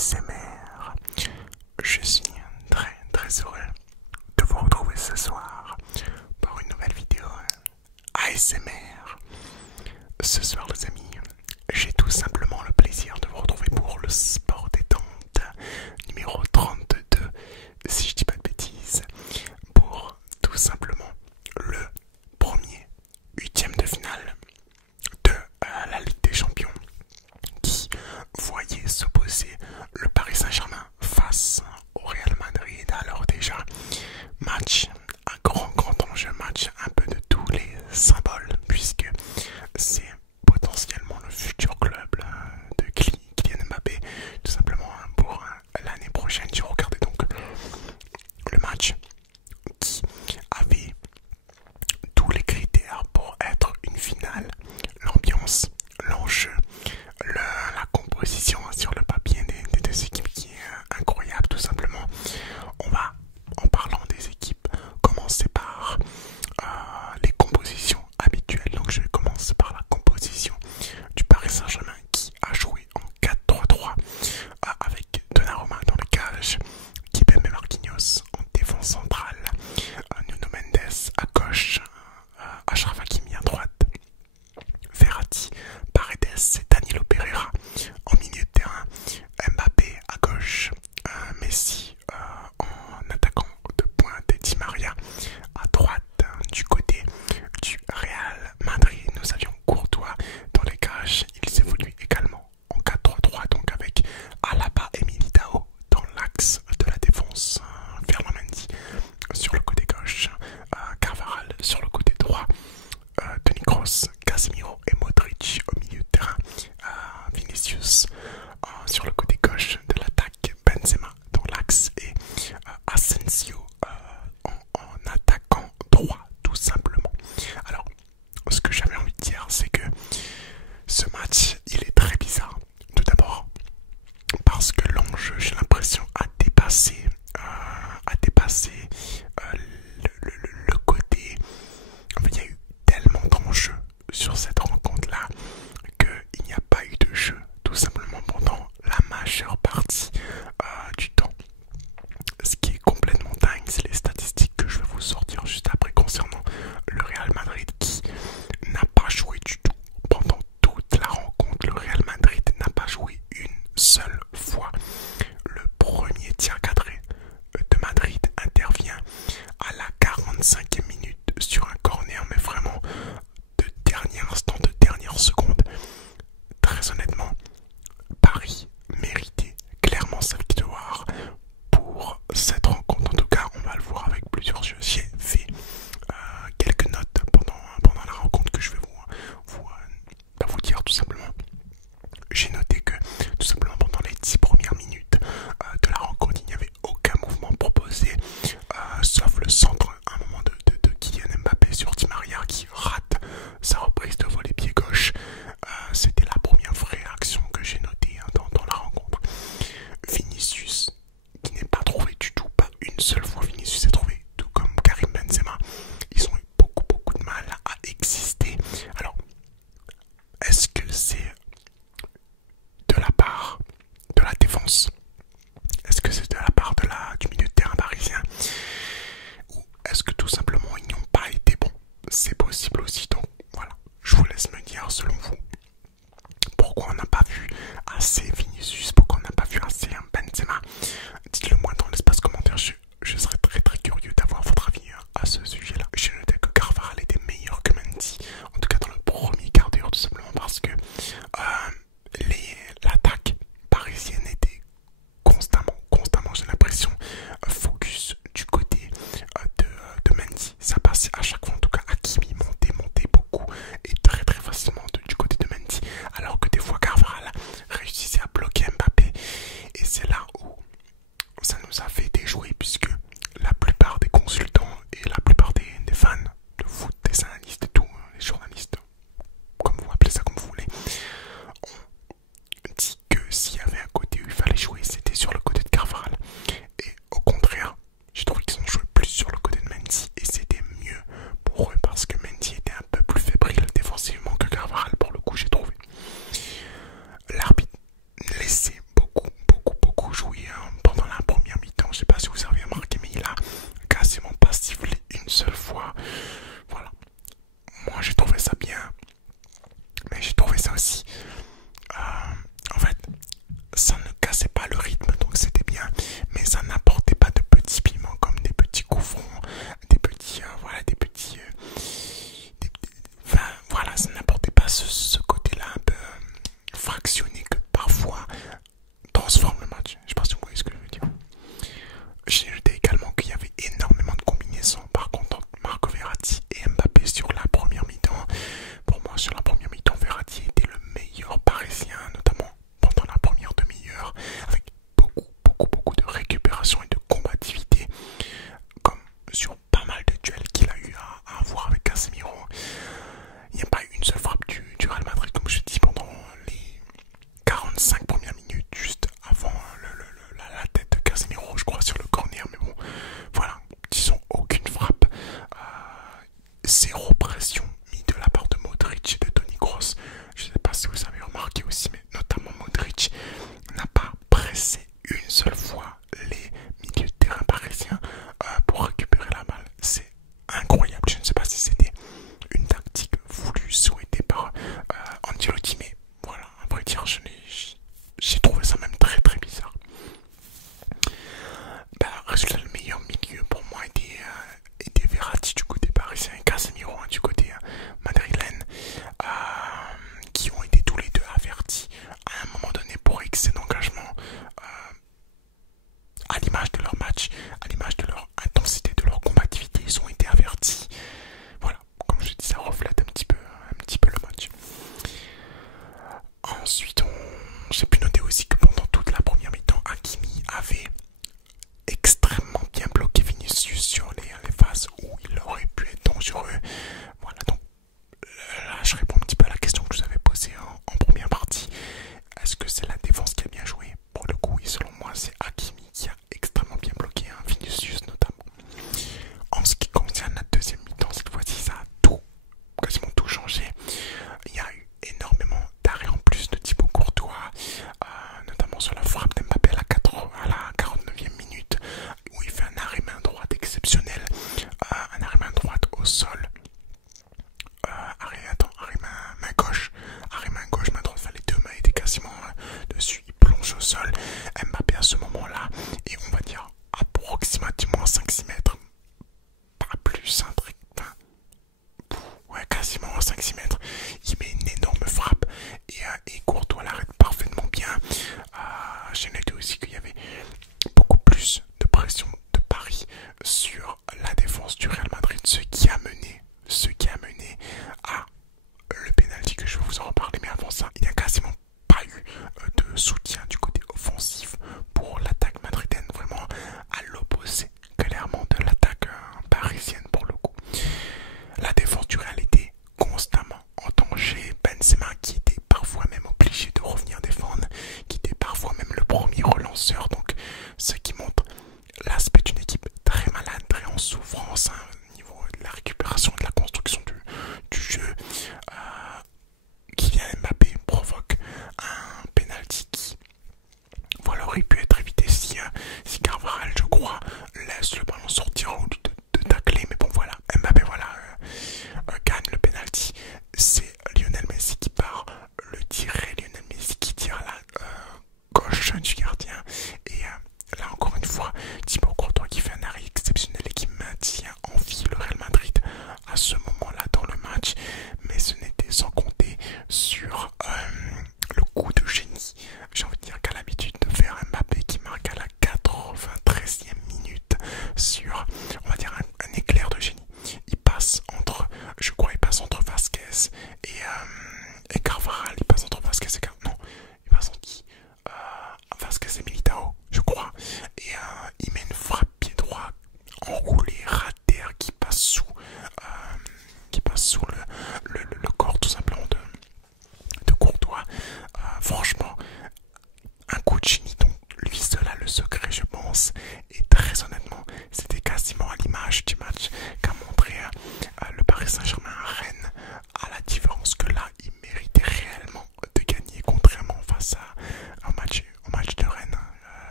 ASMR. Je suis très heureux de vous retrouver ce soir pour une nouvelle vidéo ASMR. Ce soir les amis, j'ai tout simplement le plaisir de vous retrouver pour le sport détente numéro 32, si je dis pas de bêtises, pour tout simplement le premier huitième de finale de la Ligue des Champions qui voyait s'opposer le Paris Saint-Germain face au Real Madrid. Alors déjà, match un grand enjeu, match un peu de tous les symboles puisque c'est potentiellement le futur club de Kylian Mbappé, tout simplement pour l'année prochaine. J'ai regardé donc le match qui avait tous les critères pour être une finale, l'ambiance, l'enjeu, la composition sur le papier des deux équipes qui est incroyable tout simplement. On va, en parlant des équipes, commencer par les compositions habituelles. Donc je vais commencer par la composition du Paris Saint-Germain qui a joué en 4-3-3 avec Donnarumma dans le cage, Kipembe Marquinhos en défense centrale, Nuno Mendes à gauche, Achraf Hakimi à droite, Verratti, Paredes et Danilo Pereira en milieu de terrain, Mbappé à gauche, Messi en attaquant de pointe et Di Maria à droite. Du côté du Real Madrid, nous avions Courtois dans les cages. Ils évoluent également en 4-3-3, donc avec Alaba et Militao dans l'axe de la défense, Ferland Mendy sur le côté gauche, Carvajal sur le côté droit, Toni Kroos, Casemiro et Modric au milieu de terrain, Vinicius sur le côté gauche de l'attaque, Benzema dans l'axe et Asensio en attaquant droit tout simplement. Alors ce que j'avais envie de dire, c'est que ce match il est très bizarre. Tout d'abord parce que l'enjeu, j'ai l'impression, a dépassé le côté. En fait, il y a eu tellement d'enjeux sur cette rencontre-là qu'il n'y a pas eu de jeu, tout simplement pendant la majeure partie du temps. Ce qui est complètement dingue, c'est les statistiques que je vais vous sortir juste après concernant le Real Madrid qui n'a pas joué du tout pendant toute la rencontre. Le Real Madrid n'a pas joué une seule fois. Le premier tir cadré de Madrid intervient à la 45e minute sur un corner, mais vraiment de dernier instant, de dernière seconde. Très honnêtement, Paris méritait clairement sa victoire pour cette rencontre. En tout cas, on va le voir avec plusieurs jeux. J'ai fait quelques notes pendant la rencontre que je vais vous dire tout simplement. J'ai noté que tout simplement pendant les 10 premières minutes de la rencontre, il n'y avait aucun mouvement proposé, sauf le centre à un moment de Kylian Mbappé sur Di Maria qui rate sa reprise de volée pied gauche. C'était la première vraie action que j'ai notée dans la rencontre. Vinicius qui n'est pas trouvé du tout, pas une seule fois Vinicius est trouvé, tout comme Karim Benzema. Ils ont eu beaucoup de mal à exister. Alors, est-ce que c'est de la part de la défense? Est-ce que c'est de la part du milieu de terrain parisien? Ou est-ce que tout simplement ils n'ont pas été bons? C'est possible aussi, donc voilà. Je vous laisse me dire selon vous pourquoi on n'a pas vu assez Vinicius, pourquoi on n'a pas vu assez Benzema. Dites-le moi dans l'espace commentaire, je serais très curieux d'avoir votre avis à ce sujet-là. J'ai noté que Carvajal était meilleur que Mendy, en tout cas dans le premier quart d'heure, tout simplement parce que l'attaque parisienne était aussi que pendant toute la première mi-temps, Hakimi avait extrêmement bien bloqué Vinicius sur les phases où il aurait pu être dangereux. Voilà, donc là je réponds un petit peu à la question que je vous avais posée en première partie. Est-ce que c'est la défense qui a bien joué? Pour le coup, oui, selon moi, c'est Hakimi qui a extrêmement bien bloqué, hein, Vinicius notamment. En ce qui concerne la deuxième mi-temps, cette fois-ci, ça a quasiment tout changé. Il y a eu énormément d'arrêts en plus de Thibaut Courtois, notamment sur la frappe d'Mbappé à la 49e minute, où il fait un arrêt main droite exceptionnel, un arrêt main droite au sol. Arrêt main gauche, main droite, enfin les deux mains étaient quasiment dessus, il plonge au sol. Mbappé à ce moment-là, et on va dire approximativement 5-6 mètres, pas plus, un truc, enfin, ouais, quasiment 5-6 mètres, il met une énorme frappe, et Courtois l'arrête parfaitement bien. J'ai noté aussi qu'il y avait beaucoup plus de pression de Paris sur la défense du Real Madrid, ce qui a mené à le penalty, que je vais vous en reparler. Mais avant ça, il n'y a quasiment pas eu de soutien du côté offensif pour l'attaque madridienne, vraiment à l'opposé clairement de l'attaque parisienne pour le coup. La défense du Real était constamment en danger. Benzema qui était parfois même obligé de revenir défendre, qui était parfois même le premier relanceur, donc ce qui montre l'aspect d'une équipe très malade, très en souffrance, hein, au niveau de la récupération et de la construction du jeu. Kylian Mbappé provoque un penalty qui, voilà, aurait pu être évité si Carvajal, je crois, laisse le ballon sortir au lieu de tacler. Mais bon, voilà, Mbappé, voilà, gagne le penalty. C'est Lionel Messi qui part le tirer, Lionel Messi qui tire à la gauche du gardien, et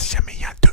si jamais il y a 2